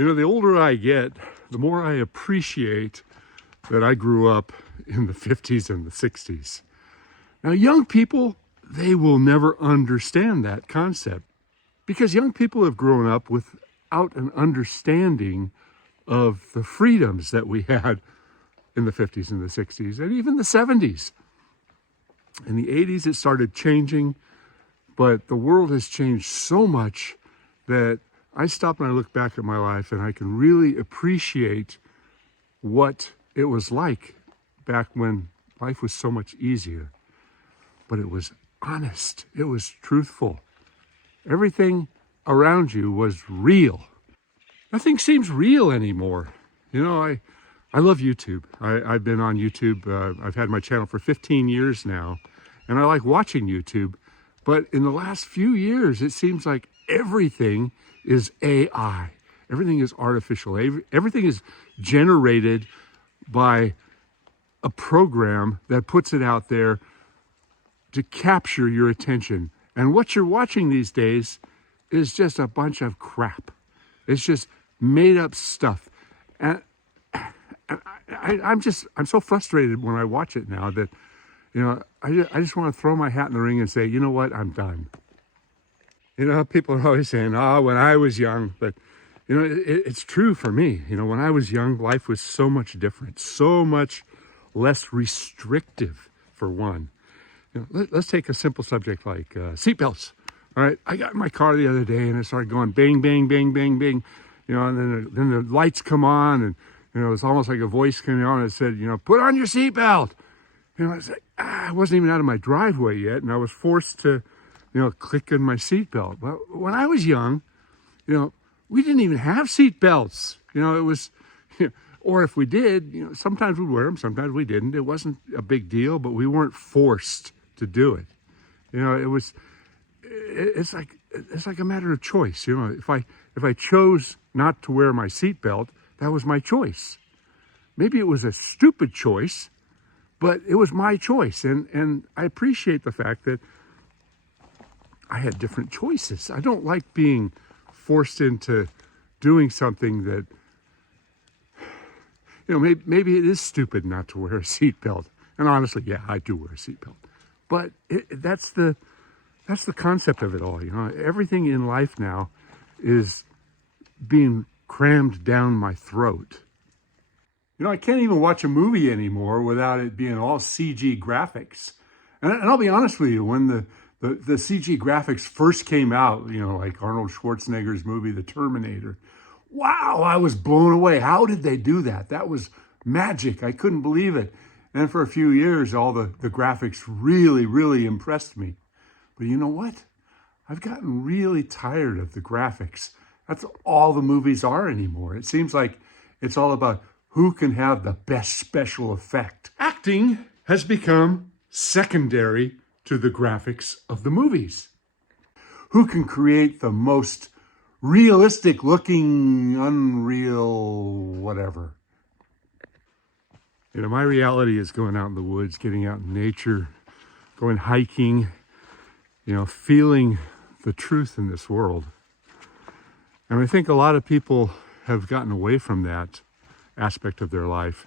You know, the older I get, the more I appreciate that I grew up in the 50s and the 60s. Now, young people, they will never understand that concept because young people have grown up without an understanding of the freedoms that we had in the 50s and the 60s and even the 70s. In the 80s, it started changing, but the world has changed so much that I stop and I look back at my life and I can really appreciate what it was like back when life was so much easier. But it was honest, it was truthful. Everything around you was real. Nothing seems real anymore. You know, I love YouTube. I've been on YouTube. I've had my channel for 15 years now, and I like watching YouTube. But in the last few years, it seems like everything is AI. Everything is artificial. Everything is generated by a program that puts it out there to capture your attention. And what you're watching these days is just a bunch of crap. It's just made up stuff. And I'm so frustrated when I watch it now that, you know, I just want to throw my hat in the ring and say, you know what, I'm done. You know, people are always saying, oh, when I was young, but you know, it's true for me. You know, when I was young, life was so much different, so much less restrictive, for one. You know, let's take a simple subject like seatbelts. All right, I got in my car the other day and it started going bang, bang, bang, bang, bang. You know, and then the lights come on and, you know, it's almost like a voice came on and said, you know, put on your seatbelt. You know, I was like, I wasn't even out of my driveway yet, and I was forced to, you know, click in my seatbelt. Well, when I was young, you know, we didn't even have seatbelts. You know, it was, you know, or if we did, you know, sometimes we'd wear them, sometimes we didn't. It wasn't a big deal, but we weren't forced to do it. You know, it's like a matter of choice. You know, if I chose not to wear my seatbelt, that was my choice. Maybe it was a stupid choice, but it was my choice. And I appreciate the fact that I had different choices. I don't like being forced into doing something that, you know, maybe it is stupid not to wear a seatbelt. And honestly, yeah, I do wear a seatbelt. But that's the concept of it all. You know, everything in life now is being crammed down my throat. You know, I can't even watch a movie anymore without it being all CG graphics. And I'll be honest with you, when the CG graphics first came out, you know, like Arnold Schwarzenegger's movie, The Terminator, wow, I was blown away. How did they do that? That was magic. I couldn't believe it. And for a few years, all the graphics really, really impressed me. But you know what? I've gotten really tired of the graphics. That's all the movies are anymore. It seems like it's all about who can have the best special effect. Acting has become secondary to the graphics of the movies. Who can create the most realistic looking, unreal, whatever. You know, my reality is going out in the woods, getting out in nature, going hiking, you know, feeling the truth in this world. And I think a lot of people have gotten away from that aspect of their life.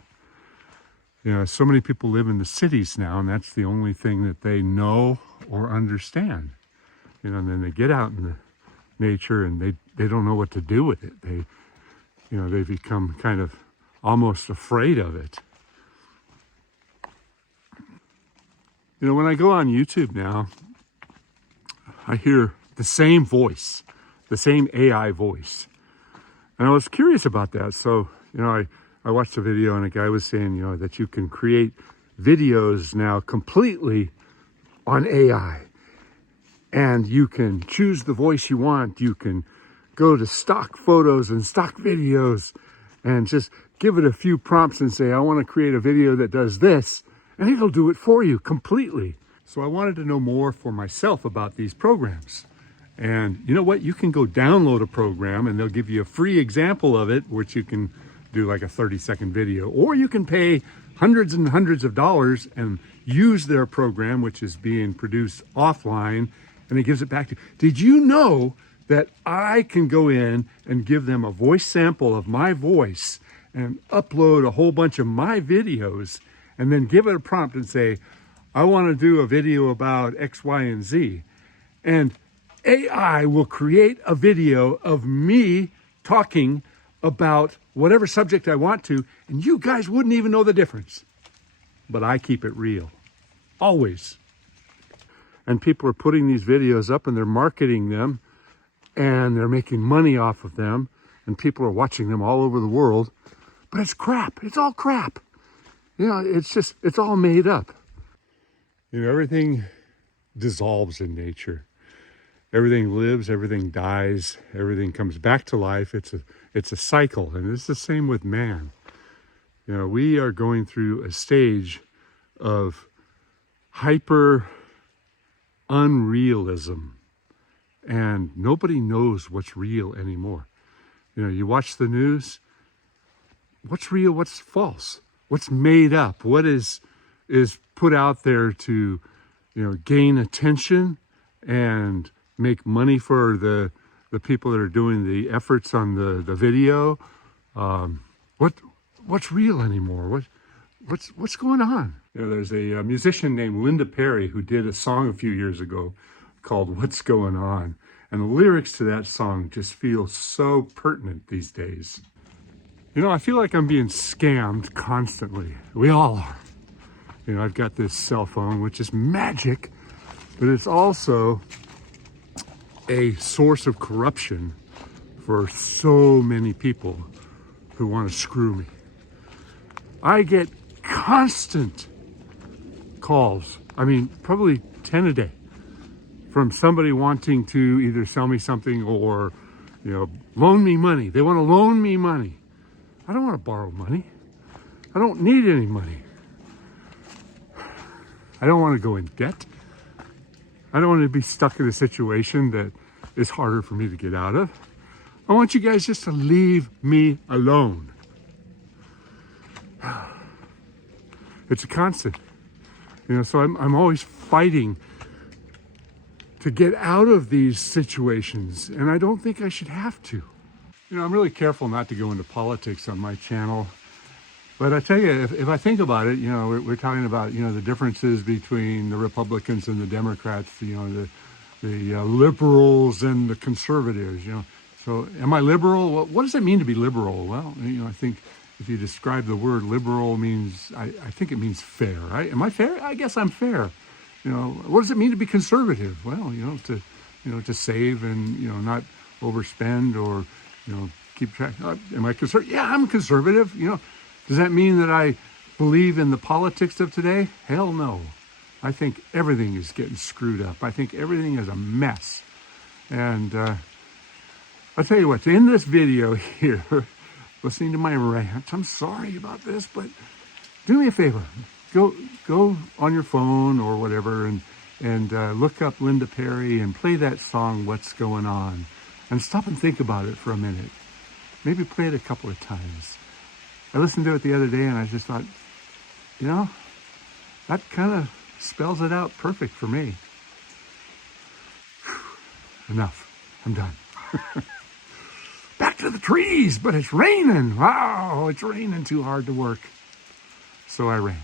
You know, so many people live in the cities now, and that's the only thing that they know or understand. You know, and then they get out in the nature and they don't know what to do with it. They, you know, they become kind of almost afraid of it. You know, when I go on YouTube now, I hear the same voice, the same AI voice. And I was curious about that. So, you know, I watched a video and a guy was saying, you know, that you can create videos now completely on AI. And you can choose the voice you want. You can go to stock photos and stock videos and just give it a few prompts and say, I want to create a video that does this. And it'll do it for you completely. So I wanted to know more for myself about these programs. And you know what? You can go download a program and they'll give you a free example of it, which you can do like a 30-second video. Or you can pay hundreds and hundreds of dollars and use their program, which is being produced offline, and it gives it back to you. Did you know that I can go in and give them a voice sample of my voice and upload a whole bunch of my videos and then give it a prompt and say, I want to do a video about X, Y, and Z. And AI will create a video of me talking about whatever subject I want to, and you guys wouldn't even know the difference. But I keep it real, always. And people are putting these videos up and they're marketing them and they're making money off of them, and people are watching them all over the world. But it's crap. It's all crap. You know, it's all made up. You know, everything dissolves in nature. Everything lives, everything dies, everything comes back to life. It's a cycle, and it's the same with man. You know, we are going through a stage of hyper unrealism, and nobody knows what's real anymore. You know, you watch the news, what's real, what's false, what's made up, what is put out there to, you know, gain attention and make money for the people that are doing the efforts on the video. What's real anymore? What's going on? You know, there's a musician named Linda Perry who did a song a few years ago called "What's Going On," and the lyrics to that song just feel so pertinent these days. You know, I feel like I'm being scammed constantly. We all are. You know, I've got this cell phone, which is magic, but it's also a source of corruption for so many people who want to screw me. I get constant calls, I mean, probably 10 a day, from somebody wanting to either sell me something or, you know, loan me money. They want to loan me money. I don't want to borrow money. I don't need any money. I don't want to go in debt. I don't want to be stuck in a situation that is harder for me to get out of. I want you guys just to leave me alone. It's a constant. You know, so I'm always fighting to get out of these situations, and I don't think I should have to. You know, I'm really careful not to go into politics on my channel. But I tell you, if I think about it, you know, we're talking about, you know, the differences between the Republicans and the Democrats, you know, the liberals and the conservatives, you know. So am I liberal? Well, what does it mean to be liberal? Well, you know, I think if you describe the word liberal means, I think it means fair, right? Am I fair? I guess I'm fair. You know, what does it mean to be conservative? Well, you know, to save and, you know, not overspend or, you know, keep track. Am I conservative? Yeah, I'm conservative, you know. Does that mean that I believe in the politics of today? Hell no. I think everything is getting screwed up. I think everything is a mess. And I'll tell you what, in this video here, listening to my rant, I'm sorry about this, but do me a favor. Go on your phone or whatever and look up Linda Perry and play that song, What's Going On? And stop and think about it for a minute. Maybe play it a couple of times. I listened to it the other day and I just thought, you know, that kind of spells it out perfect for me. Whew. Enough. I'm done. Back to the trees, but it's raining. Wow, it's raining too hard to work. So I rant.